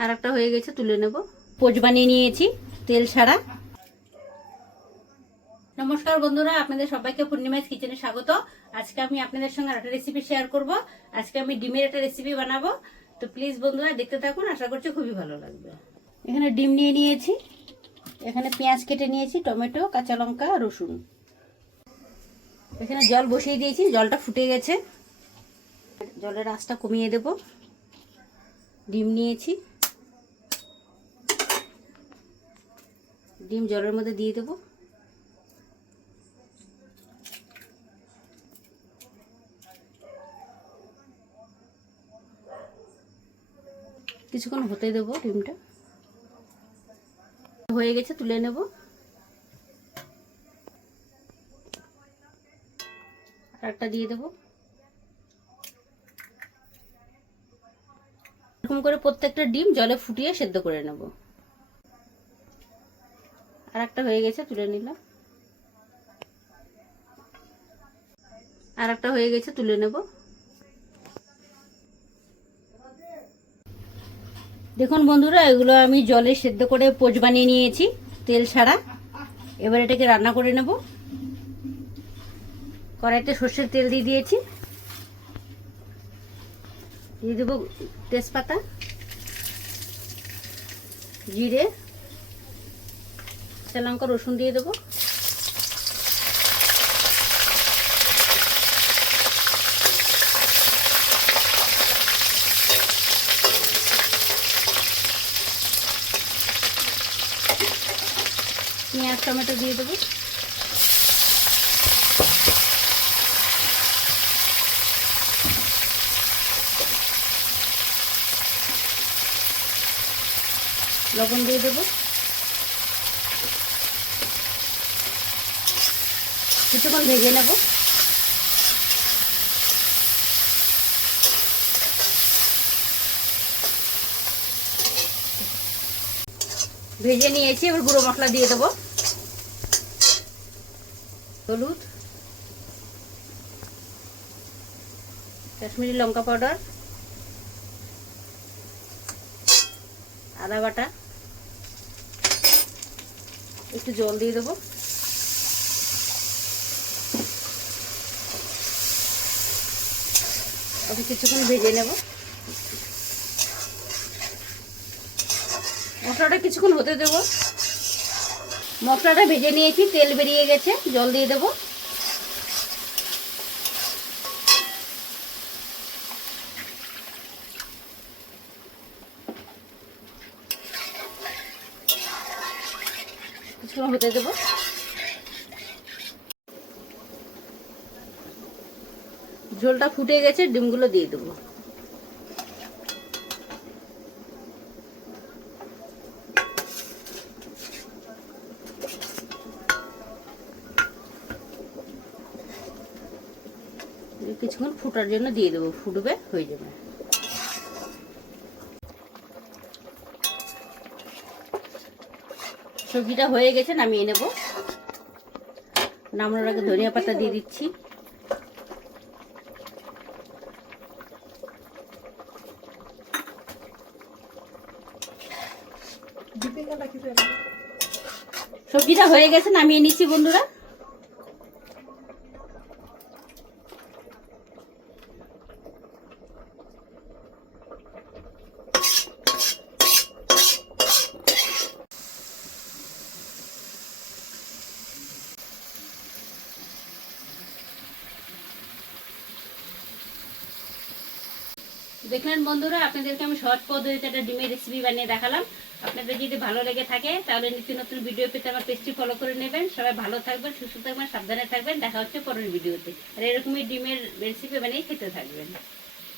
আর একটা হয়ে গেছে, তুলে নেব। পোচ বানিয়ে নিয়েছি তেল ছাড়া। নমস্কার বন্ধুরা, আপনাদের সবাইকে পূর্ণিমাস কিচেনে স্বাগত। আজকে আমি আপনাদের সঙ্গে একটা রেসিপি শেয়ার করব। আজকে আমি ডিমের একটা রেসিপি বানাবো, তো প্লিজ বন্ধুরা দেখতে থাকুন, আশা করছি খুবই ভালো লাগবে। এখানে ডিম নিয়ে নিয়েছি, এখানে পেঁয়াজ কেটে নিয়েছি, টমেটো, কাঁচা লঙ্কা, রসুন। এখানে জল বসিয়ে দিয়েছি, জলটা ফুটে গেছে, জলের আঁচটা কমিয়ে দেব। ডিম নিয়েছি, ডিম জলের মধ্যে দিয়ে দেব। কিছুক্ষণ হতে দেবো। ডিমটা হয়ে গেছে, তুলে নেব। আর একটা দিয়ে দেবো। এরকম করে প্রত্যেকটা ডিম জলে ফুটিয়ে সেদ্ধ করে নেব। আর একটা হয়ে গেছে, তুলে নিলাম। আর একটা হয়ে গেছে, তুলে নেব। দেখুন বন্ধুরা, এগুলো আমি জলে সেদ্ধ করে পোচ বানিয়ে নিয়েছি তেল ছাড়া। এবার এটাকে রান্না করে নেব। কড়াইতে সর্ষের তেল দিয়ে দিয়েছি, দিয়ে দেবো তেজপাতা, জিরে, কাঁচা লঙ্কা, রসুন দিয়ে দেবো। পেঁয়াজ, টমেটো দিয়ে দেবো। লবণ দিয়ে দেবো। কিছুক্ষণ ভেজে নেব। ভেজে নিয়েছি, এবার গুঁড়ো মশলা দিয়ে দেবো। হলুদ, কাশ্মীরি লঙ্কা পাউডার, আদা বাটা, একটু জল দিয়ে দেবো। ওকে কিছুক্ষণ ভেজে নেব। মশলাটা কিছুক্ষণ হতে দেব। মশলাটা ভেজে নিয়েছি, তেল বেরিয়ে গেছে, জল দিয়ে দেব। কিছুক্ষণ হতে দেব। ঝোলটা ফুটে গেছে, ডিমগুলো দিয়ে দেবো। কিছুক্ষণ ফুটার জন্য দিয়ে দেবো, ফুটবে, হয়ে যাবে। সবজিটা হয়ে গেছে, নামিয়ে নেব। নামানোর আগে ধনিয়া পাতা দিয়ে দিচ্ছি। সবজিটা হয়ে গেছে, নামিয়ে নিচ্ছি বন্ধুরা। দেখলেন বন্ধুরা, আপনাদেরকে আমি সহজ পদ্ধতিতে একটা ডিমের রেসিপি বানিয়ে দেখালাম। আপনাদের যদি ভালো লেগে থাকে তাহলে নিত্য নতুন ভিডিও পেতে আমার পেজটি ফলো করে নেবেন। সবাই ভালো থাকবেন, সুস্থ থাকবেন, সাবধানে থাকবেন। দেখা হচ্ছে পরের ভিডিওতে। আর এরকমই ডিমের রেসিপি বানিয়ে খেতে থাকবেন।